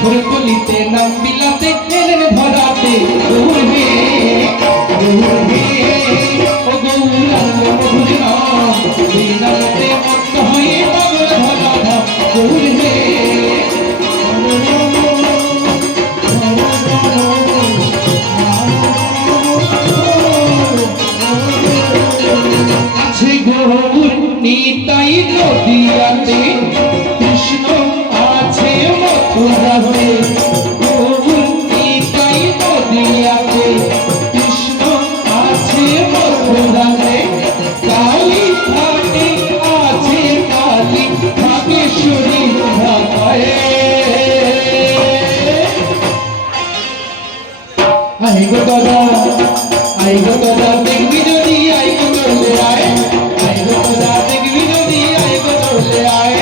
ফুলকলিতে নাম বিলাতে এলেন ধরাতে গৌরবে গৌরবে ও গৌরাঙ্গ মধুর নাম এই নামতে মত্ত হয়ে পাগল ধরা ধাম গৌরবে আছে গৌর নিতাই নদিয়াতে কৃষ্ণ আছে মথুরাতে গৌর নিতাই নদিয়াতে কৃষ্ণ আছে মথুরাতে কালী ঘাটে আছে কালী ভাগেশ্বরী ঢাকায় আই গো দাদা দেখবি যদি আই গো চলে আয় আই গো দাদা দেখবি যদি আই গো চলে আয়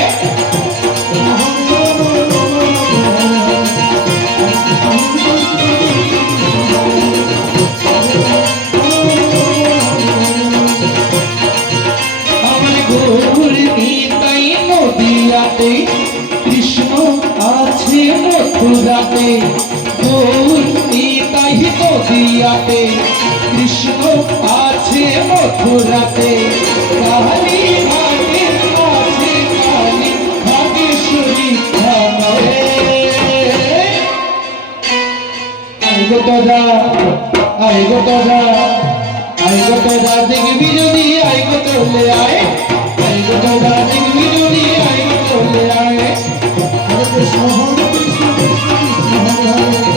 আমার গৌর নিতাই নদিয়াতে কৃষ্ণ আছে মথুরাতে গৌর নিতাই নদিয়াতে কৃষ্ণ আছে মথুরাতে কালী ঘাটে আছে কালী ভাগেশ্বরী ধামে আই গো দাদা আই গো দাদা আই গো দাদা দেখবি যদি আই গো চলে আয় আই গো দাদা দেখবি যদি আই গো চলে আয় হরে কৃষ্ণ হরে কৃষ্ণ কৃষ্ণ কৃষ্ণ হরে হরে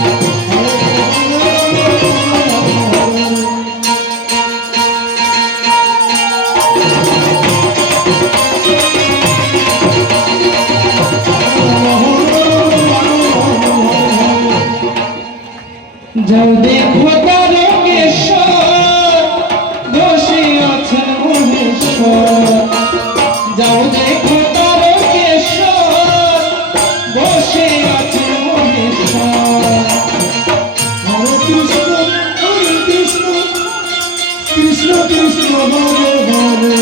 যাও দেখো তারকেশ্বর বসে আছেন মহেশ্বর যাও দেখো তারকেশ্বর বসে আছেন মহেশ্বর হরে কৃষ্ণ কৃষ্ণ কৃষ্ণ হরে হরে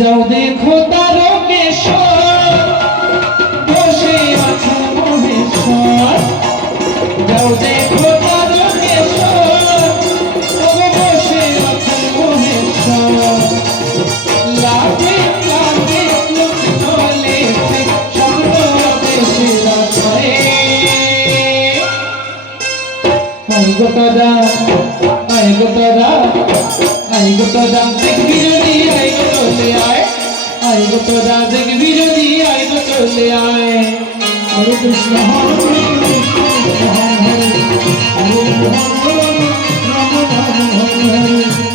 যাও দেখো তারকেশ্বর বসে আছে মহেশ্বর যাও দেখো তারকেশ্বর বসে আছে মহেশ্বর লাগে লাগে লোক চলেছে শব্দ দেশে রাখায় আই গো দাদা আই গো দাদা আই গো দাদা দেখবি যদি আই গো চলে আয় আই গো দাদা দেখবি যদি আই গো চলে আয় হরে কৃষ্ণ হরে কৃষ্ণ হরে হরে হরে রাম রাম হরে হরে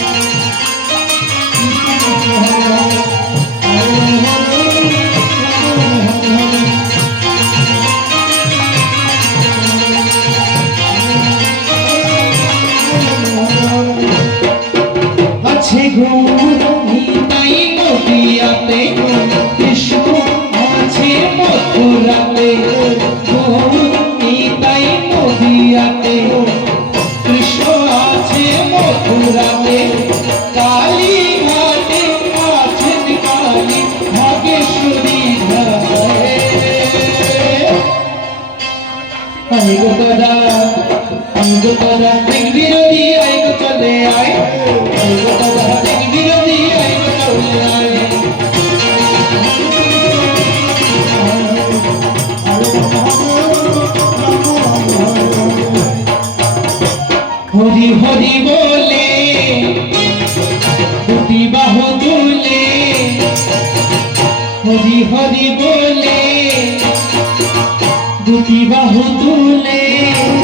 আছে গৌর নিতাই নদিয়াতে কৃষ্ণ আছে মথুরাতে গৌর নিতাই নদিয়াতে কৃষ্ণ আছে মথুরাতে কালী ঘাটে আছেন কালী ভাগেশ্বরী ধামে আই গো দাদা দেখবি যদি আই গো চলে আয়